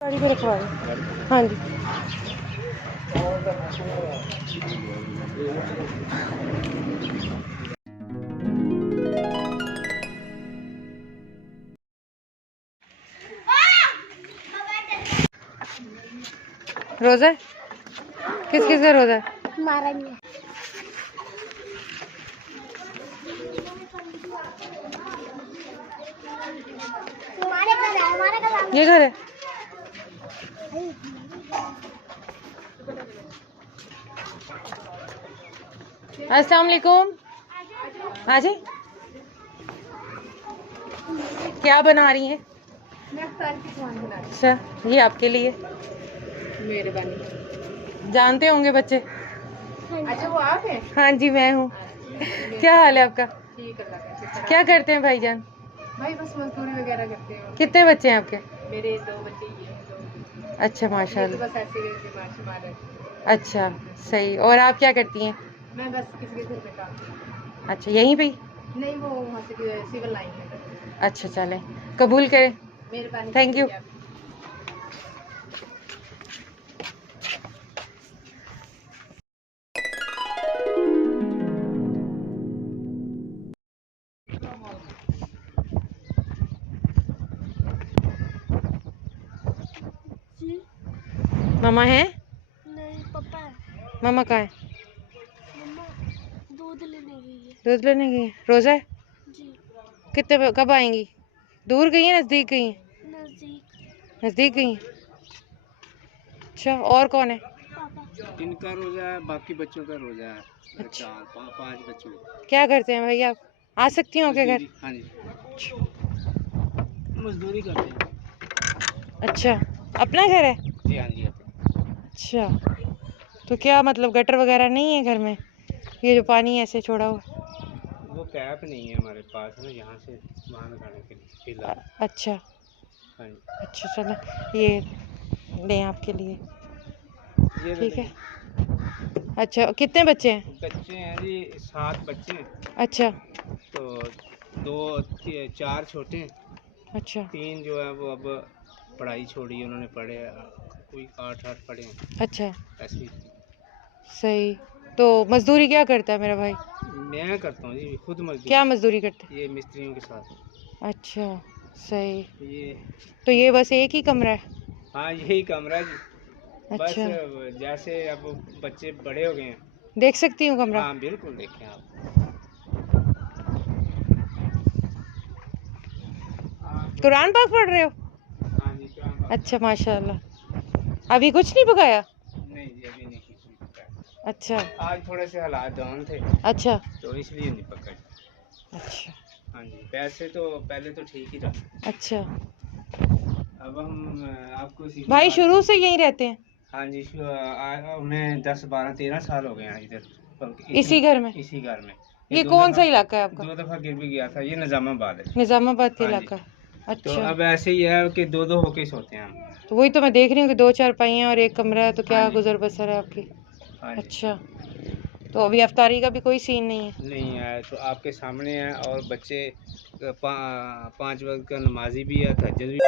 गाड़ी पे रखवा दो। हाँ जी। रोजा किस किस का रोजा है? हमारा नहीं है। ये घर है। अस्सलाम वालेकुम। आजी क्या बना रही हैं? मैं अफ्तार की सामान बना रही अच्छा, ये आपके लिए। हूँ। मेहरबानी। जानते होंगे बच्चे। अच्छा वो आप हैं? हाँ जी मैं हूँ। क्या हाल है आपका? ठीक है। क्या करते हैं भाईजान? भाई बस मजदूरी वगैरह करते हैं। कितने बच्चे हैं आपके? मेरे 2 बच्चे ही हैं। 2 अच्छा ये तो माशाल्लाह। बस ऐसे ही दिमाग शुमार है। अच्छा सही। और आप क्या करती हैं? मैं बस किसी के घर पे काम करती अच्छा यहीं पे ही? हूँ। नहीं वो वहाँ से सिविल लाइन में। अच्छा चलें, कबूल करें। मेहरबानी। Thank you. जी मामा है? नहीं पापा है। मामा कहाँ है? मम्मा दूध लेने गई है। दूध लेने गई है। रोजा है? जी कितने कब आएंगी? दूर गई है नजदीक गई है? नजदीक। नजदीक गई है। अच्छा और कौन है? पापा। इनका रोजा है, बाकी बच्चों का रोजा है। अच्छा। 5 बच्चों का। क्या करते हैं भैया आप? आ सकती हूँ आपके घर? मजदूरी, हाँ जी, मजदूरी करते हैं। अच्छा अपना घर है? जी हाँ जी। अच्छा तो क्या मतलब गटर वगैरह नहीं है घर में? ये जो पानी ऐसे छोड़ा हुआ है? वो पैप नहीं है हमारे पास ना, यहाँ से वहाँ लगाने के लिए फिलहाल। अच्छा हाँ जी। अच्छा चलो ये लें आपके लिए। ये ठीक है। देखिए। अच्छा कितने बच्चे हैं? बच्चे हैं जी 7 बच्चे हैं। अच्छा तो 4 छोटे हैं। अच्छा 3 जो है वो अब पढ़ाई छोड़ी, उन्होंने पढ़े, कोई 8 पढ़े हैं अच्छा ऐसे ही। सही। तो मजदूरी क्या करता है मेरा भाई? मैं करता हूँ जी, खुद मजदूर। क्या मजदूरी करते हैं? ये मिस्त्रियों के साथ। अच्छा सही। ये तो ये बस एक ही कमरा है? हाँ यही कमरा जी। बस अच्छा जैसे अब बच्चे बड़े हो गए हैं। देख सकती हूँ कमरा? हाँ बिल्कुल, देखें आप। कुरान पाक पढ़ रहे हो? हाँ जी कुरान। अच्छा माशाल्लाह। अभी कुछ नहीं पकाया? नहीं जी अभी नहीं कुछ नहीं पका। अच्छा आज थोड़े से हालात डाउन थे अच्छा तो इसलिए नहीं पका। अच्छा हाँ जी, वैसे तो पहले तो ठीक ही था। अच्छा अब हम आपको सीधी भाई बात। शुरू से यहीं रहते हैं? हाँ जी, उन्हें 10 12 13 साल हो गए हैं इधर, बल्कि इसी घर में? इसी घर में। ये कौन सा इलाका है आपका? 2 दफ़ा गिर भी गया था। ये निज़ामाबाद है। निजामाबाद का हाँ जी। इलाका? तो अच्छा अब ऐसे ही है कि 2 होके सोते हैं हम। तो वही तो मैं देख रही हूँ कि 2 4 और एक कमरा है, तो हाँ क्या जी। गुजर बसर है आपकी? हाँ जी। अच्छा तो अभी अफ्तारी का भी कोई सीन नहीं है? नहीं है तो आपके सामने है। और बच्चे 5 वक्त का नमाजी भी है, तहज्जुद भी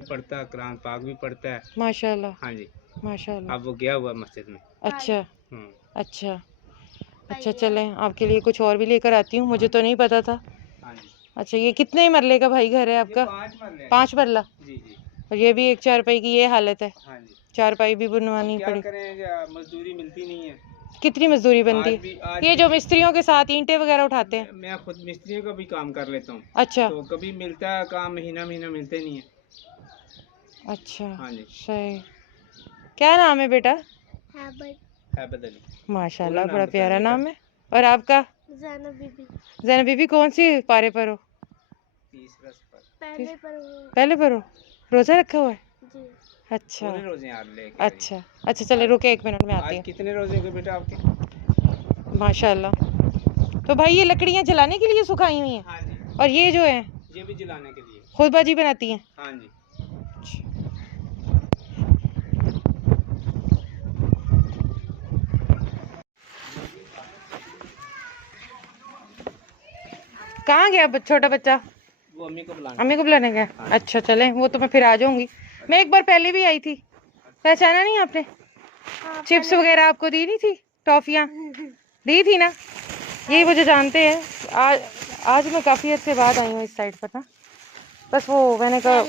पढ़ता है, कुरान पाक भी पढ़ता है। माशाल्लाह हाँ जी। माशाल्लाह। अब वो गया हुआ मस्जिद में। अच्छा हम्म। अच्छा अच्छा चलें आपके लिए कुछ और भी लेकर आती हूँ, मुझे तो नहीं पता था। हाँ जी। अच्छा ये कितने मरले का भाई घर है ये आपका? 5 मरले हैं। 5 मरला? जी जी। और ये भी एक चारपाई की ये हालत है? हाँ जी। चारपाई भी अब बनवानी क्या पड़ी? करें, मजदूरी मिलती नहीं है। कितनी मजदूरी बनती है? आज ये भी जो मिस्त्रियों के साथ ईंटें वगैरह उठाते हैं? मैं खुद मिस्त्रियों का भी काम कर लेता हूँ। अच्छा तो कभी मिलता है काम, महीना महीना मिलते नहीं है। अच्छा हाँ जी। सही। क्या नाम है बेटा? हैबत अली। माशाल्लाह पूरा बड़ा नाम प्यारा बताइए नाम है। और आपका? ज़ैनब बीबी। जैनब बीबी कौन सी पारे पर हो? तीसरा सफर। पहले पर हूँ। पहले पर हो? रोजा रखा हुआ है? जी अच्छा पूरे रोजे आप लेके आई। अच्छा अच्छा चले रुके 1 मिनट में आती आज कितने रोजे हो गए बेटा आपके? हूँ। माशाल्लाह। तो भाई ये लकड़ियाँ जलाने के लिए सुखाई हुई हैं? हाँ जी। और ये जो है ये भी जलाने के लिए। खुद बाजी बनाती हैं? हाँ जी। कहाँ गया छोटा बच्चा? वो अम्मी को बुलाना। अम्मी को बुलाने गए? अच्छा चले, वो तो मैं फिर आ जाऊंगी। मैं एक बार पहले भी आई थी, पहचाना नहीं आपने? चिप्स वगैरह आपको दी नहीं थी, टॉफियाँ दी थी ना, यही मुझे जानते हैं। आज मैं काफ़ी अच्छे बाद आई हूँ इस साइड पर ना, बस वो मैंने कहा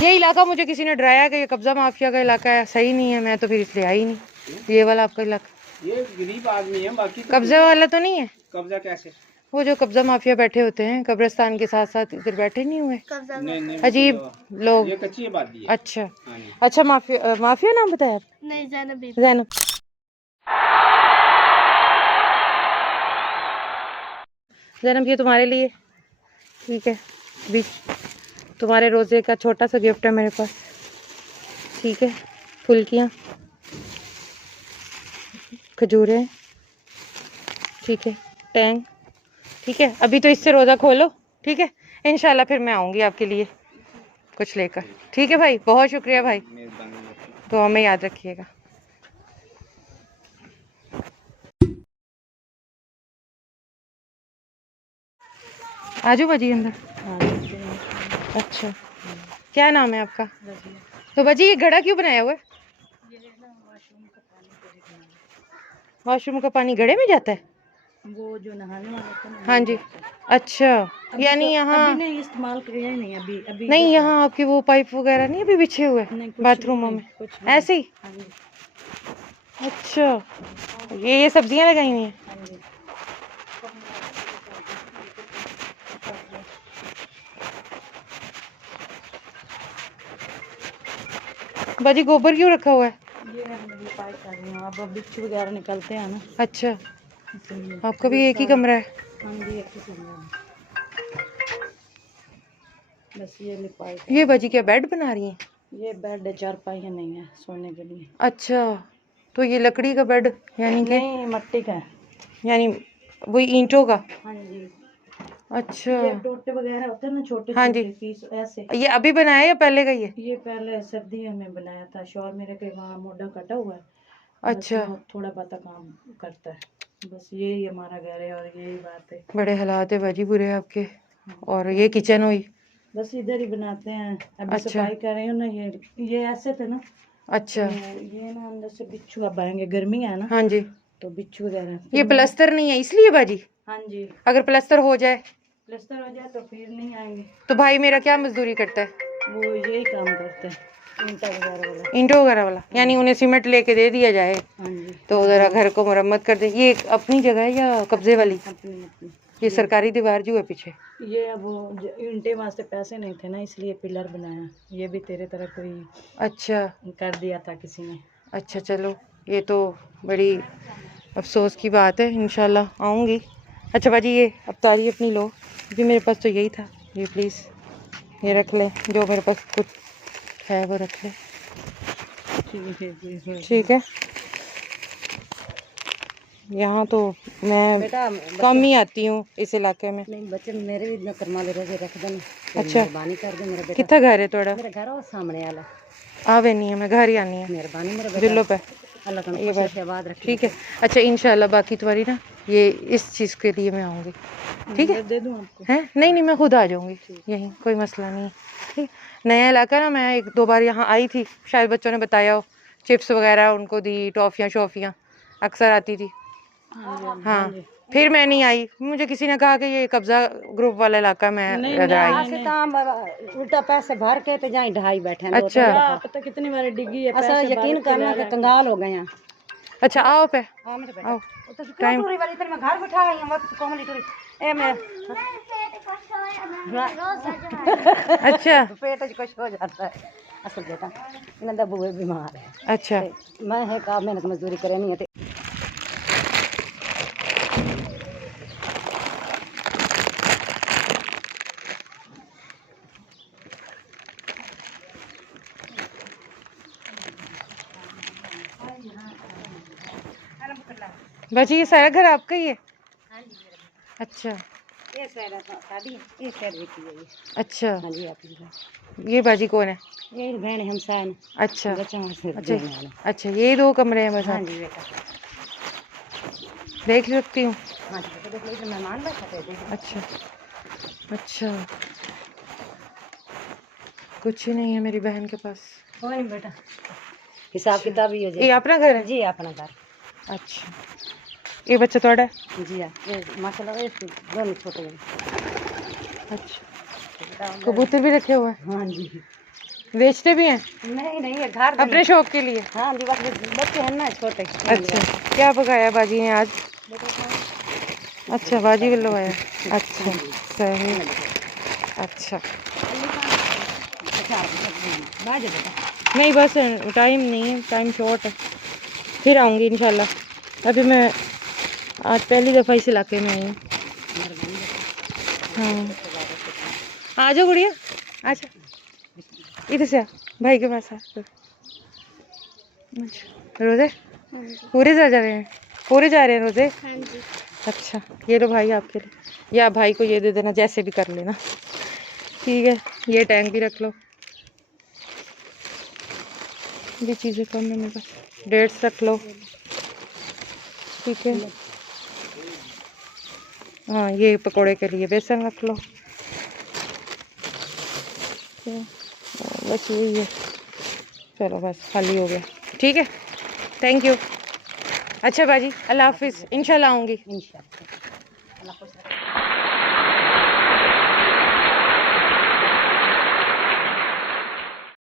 ये इलाका मुझे किसी ने डराया कि ये कब्जा माफिया का इलाका है, सही नहीं है, मैं तो फिर इसलिए आई नहीं। ये वाला आपका इलाका ये गरीब आदमी है, बाकी तो कब्जा वाला तो नहीं है? कब्जा कैसे? वो जो कब्जा माफिया बैठे होते हैं कब्रिस्तान के साथ साथ, इधर बैठे नहीं हुए नहीं, अजीब लोग? ये कच्ची आबादी है। अच्छा हाँ जी। अच्छा, माफिया माफिया नाम बताया आप? नहीं, ज़ैनब जैनब। जैनब ये तुम्हारे लिए, ठीक है, बीच तुम्हारे रोजे का छोटा सा गिफ्ट है मेरे पास, ठीक है। फुल्कियाँ, खजूरें, ठीक है, टैंग, ठीक है। अभी तो इससे रोज़ा खोलो, ठीक है, इंशाल्लाह फिर मैं आऊँगी आपके लिए कुछ लेकर, ठीक है भाई। बहुत शुक्रिया भाई, तो हमें याद रखिएगा। आजू बाजी अंदर। अच्छा, क्या नाम है आपका? तो बाजी ये घड़ा क्यों बनाया हुआ है? वॉशरूम का पानी घड़े में जाता है? वो जो नहाने वाला था ना, हाँ जी। अच्छा, यानी यहाँ नहीं इस्तेमाल किया ही नहीं अभी। अभी नहीं, यहाँ आपके वो पाइप वगैरह नहीं अभी बिछे हुए बाथरूमों में ऐसे ही? अच्छा, ये सब्जियां लगाई हुई हैं? बाजी गोबर क्यों रखा हुआ है? ये पाइप कर रही हूँ, अब बिच्छू वगैरह निकलते हैं ना। अच्छा, आपका भी एक ही कमरा है? हाँ जी, एक ही कमरा है, बस ये लिपाई। ये बाजी क्या बेड बना रही हैं? ये बेड है, चारपाई नहीं है सोने के लिए। अच्छा, तो ये लकड़ी का बेड यानी कि? नहीं, मट्टी का है, यानी वही ईंटों का? हाँ जी। अच्छा, ये टोटे वगैरह होते हैं ना छोटे हाँ जी। छोटे पीस ऐसे। ये अभी बनाया या पहले का? ये पहले सर्दियों में बनाया था, शौहर मेरे के वहाँ मोढ़ा कटा हुआ है। अच्छा, बस वो थोड़ा बहुत काम करता है, बस यही हमारा घर है और यही बात है। बड़े हालात है बाजी बुरे आपके। और ये किचन हुई? बस इधर ही बनाते हैं, अभी अच्छा। सफाई कर रहे हो ना। ये ऐसे थे ना। अच्छा, ये ना अंदर से बिच्छू अब आएंगे, गर्मी है ना, हाँ जी। तो बिच्छू वगैरह। ये प्लास्टर नहीं है इसलिए बाजी? हाँ जी, अगर प्लास्टर हो जाए? प्लास्टर हो जाए तो फिर नहीं आएंगे। तो भाई मेरा क्या मजदूरी करता है? वो यही काम करते हैं, ईंटा वगैरह वाला। ईंटों वगैरह वाला, यानी उन्हें सीमेंट लेके दे दिया जाए हाँ जी, तो ज़रा घर को मरम्मत कर दे। ये अपनी जगह है या कब्जे वाली? अपनी अपनी। ये सरकारी दीवार जो है पीछे? ये अब वो ईंटे वास्ते पैसे नहीं थे ना, इसलिए पिलर बनाया। ये भी तेरे तरह कोई अच्छा कर दिया था किसी ने। अच्छा, चलो ये तो बड़ी अफसोस की बात है, इंशाल्लाह आऊँगी। अच्छा बाजी ये अब तारी अपनी लो, क्योंकि मेरे पास तो यही था। ये प्लीज़ ये रख ले, जो मेरे पास कुछ है वो रख ले, ठीक है। यहाँ तो मैं बेटा कम ही आती हूँ इस इलाके में। नहीं, बच्चे मेरे भी इतना कर्मा ले रहे रख देना। अच्छा, मेहरबानी कर दे मेरा बेटा। कितना घर है थोड़ा? मेरा घर और सामने वाला। आवे नहीं है, मैं घर ही आनी है। मेहरबानी मेरा दिलों पे, अल्लाह का ये बात आबाद रखे। ठीक है। अच्छा इंशाल्लाह बाकी तुम्हारी ना ये इस चीज़ के लिए मैं आऊँगी, ठीक है? दे दूँ आपको? हैं नहीं नहीं, मैं खुद आ जाऊँगी, यहीं कोई मसला नहीं है, ठीक। नया इलाका ना, मैं एक दो बार यहाँ आई थी, शायद बच्चों ने बताया हो। चिप्स वगैरह उनको दी, टॉफ़ियाँ शॉफ़ियाँ अक्सर आती थी। हाँ, फिर मैं नहीं आई, मुझे किसी ने कहा कि ये कब्जा ग्रुप वाला इलाका, मैं इधर आई। उल्टा पैसे भर के तो जाए ढाई बैठे हैं। अच्छा पता कितनी बार डिग्गी है, ऐसा यकीन करना कि कंगाल हो गए हैं। अच्छा, आओ पे आओ, टाइम मैं घर बैठा आई हूं, वक्त कोमली टूरी ए मैं अच्छा पेट च कुछ हो जाता है। असल बेटा इन्हां दा बूए बीमार है। अच्छा, मैं है काम मेहनत मजदूरी करे नहीं है। बाजी ये सारा घर आपका ही है? अच्छा, ये शादी ये साइड बेटी है ये। अच्छा, हाँ जी, आपकी ये बाजी कौन है? ये बहन है, हमसाय ने। अच्छा बच्चों से अच्छा देने वाले। अच्छा, ये दो कमरे हैं बस? हाँ आप जी बेटा, देख सकती हूँ? हाँ जी बेटा, देख लीजिए मेहमान बैठा थे। अच्छा अच्छा, कुछ ही नहीं है मेरी बहन के पास। कोई नहीं बेटा, हिसाब किताब ही हो ये अपना घर है? जी अपना घर। अच्छा, ये बच्चा थोड़ा है? जी हाँ, ये माशाल्लाह ये दोनों छोटे हैं। अच्छा, कबूतर भी रखे हुए हैं? हाँ जी। बेचते भी हैं? नहीं नहीं, ये घर अपने शौक के लिए? हाँ जी, बस बच्चे हैं ना छोटे। अच्छा, क्या पकाया बाजी ने आज? अच्छा, बाजी वल्लो आया। अच्छा, सही। अच्छा, नहीं बस टाइम नहीं है, टाइम शॉर्ट है, फिर आऊँगी इंशाल्लाह। अभी मैं आज पहली दफ़ा इस इलाके में आई हूँ। हाँ, आ जाओ गुड़िया, अच्छा इधर से आ, भाई के पास आ। अच्छा, रोज़े पूरे जा रहे हैं? पूरे जा रहे हैं रोज़े? हाँ जी। अच्छा, ये लो भाई आपके लिए, या भाई को ये दे देना, जैसे भी कर लेना, ठीक है। ये टैंक भी रख लो, ये चीज़ें कम है मेरे पास, डेट्स रख लो, ठीक है। हाँ, ये पकोड़े के लिए बेसन रख लो, तो बस यही है। चलो बस खाली हो गया, ठीक है, थैंक यू। अच्छा बाजी, अल्लाह हाफिज़, इंशाल्लाह आऊँगी। इंशाल्लाह।